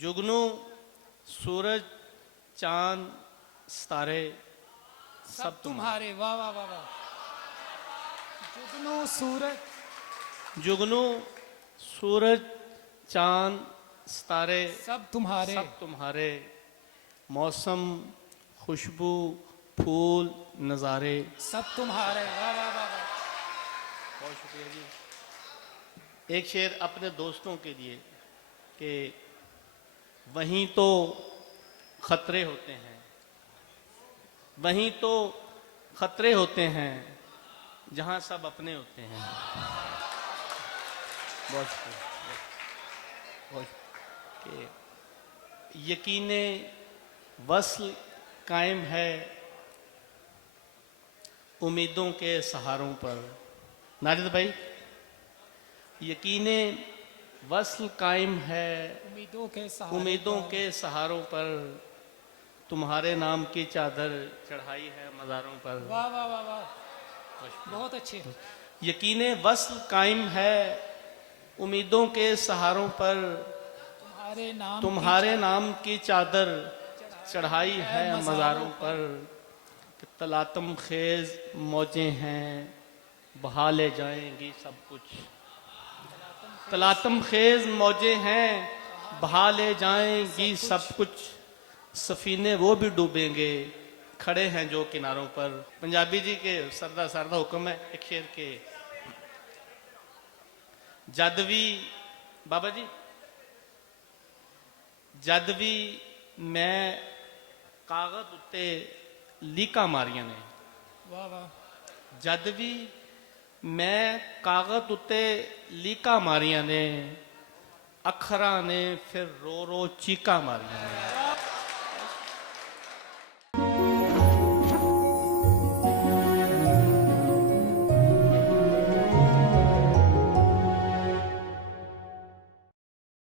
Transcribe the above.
जुगनू सूरज चांद सितारे सब तुम्हारे। वाह वाह वाह वाह। जुगनू सूरज जुगनू सूरज चांद सितारे सब तुम्हारे। सब तुम्हारे। मौसम खुशबू फूल नज़ारे सब तुम्हारे। वाह वाह वाह वाह। बहुत शुक्रिया जी। एक शेर अपने दोस्तों के लिए कि वहीं तो खतरे होते हैं, वहीं तो खतरे होते हैं जहां सब अपने होते हैं। बहुत शुक्रिया। बहुत शुक्रिया। कि यकीने वस्ल कायम है उम्मीदों के सहारों पर। नाजिद भाई, यकीने वस्ल कायम है उम्मीदों के सहारों पर, तुम्हारे नाम की चादर चढ़ाई है मज़ारों पर। वाह वाह वाह वाह। बहुत अच्छे। यकीने वस्ल कायम है उम्मीदों के सहारों पर, तुम्हारे नाम की चादर चढ़ाई है मज़ारों पर। तलातम खेज मौजें हैं बहा ले जाएंगी सब कुछ, तलातम खेज मौजें हैं बहा ले जाएंगी सब कुछ। सफीने वो भी डूबेंगे खड़े हैं जो किनारों पर। पंजाबी जी के सरदा सरदा हुक्म है एक शेर के। जद भी बाबा जी, जद भी मैं कागज उत्ते लीका मारियां ने। वाह वाह। जद भी मैं कागज उत्ते लीका मारियां ने, अखरा ने फिर रो रो चीका मारियां ने।